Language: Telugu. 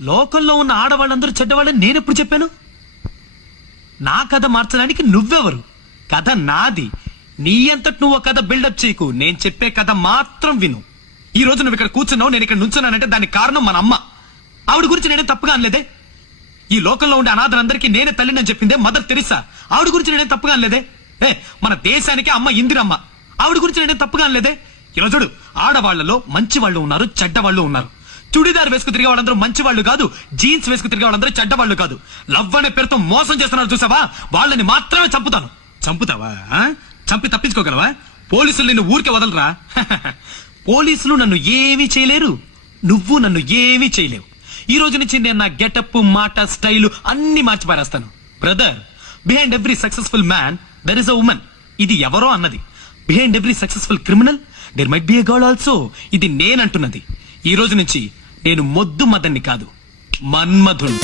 లోకంలో ఉన్న ఆడవాళ్ళందరూ చెడ్డవాళ్ళని నేనెప్పుడు చెప్పాను? నా కథ మార్చడానికి నువ్వెవరు? కథ నాది. నీ అంతటి నువ్వు కథ బిల్డప్ చేయకు. నేను చెప్పే కథ మాత్రం విను. ఈ రోజు నువ్వు ఇక్కడ కూర్చున్నావు, నేను ఇక్కడ నుంచున్నానంటే దానికి కారణం మన అమ్మ. ఆవిడ గురించి నేనే తప్పుగా అనలేదే. ఈ లోకంలో ఉండే అనాథలందరికీ నేనే తల్లిని చెప్పిందే మదర్ తెరిసా. ఆవిడ గురించి నేనే తప్పుగా అనలేదే. మన దేశానికి అమ్మ ఇందిరమ్మ. ఆవిడ గురించి నేనే తప్పుగా అనలేదే. ఇలా చూడు, ఆడవాళ్లలో మంచి వాళ్ళు ఉన్నారు, చెడ్డ వాళ్ళు ఉన్నారు. చుడిదార్ వేసుకు తిరిగే వాళ్ళందరూ మంచి వాళ్ళు కాదు, జీన్స్ వేసుకు తిరిగే వాళ్ళందరూ చెడ్డ వాళ్ళు కాదు. లవ్ అనే పేరుతో మోసం చేస్తున్నారు చూసావా, వాళ్ళని మాత్రమే చంపుతాను. చంపుతావా? చంపి తప్పించుకోగలవా? పోలీసులు నిన్ను ఊరికే వదలరా. పోలీసులు నన్ను ఏమీ చేయలేరు, నువ్వు నన్ను ఏమీ చేయలేవు. ఈ రోజు నుంచి నేను నా గెటప్, మాట, స్టైలు అన్ని మార్చి పారేస్తాను. Brother, behind every successful man there is a woman. ఇది ఎవరో అన్నది. Behind every successful criminal there might be a girl also. ఇది నేనంటున్నది. ఈ రోజు నుంచి నేను మొద్దు మదన్ని కాదు, మన్మధుణ్ణి.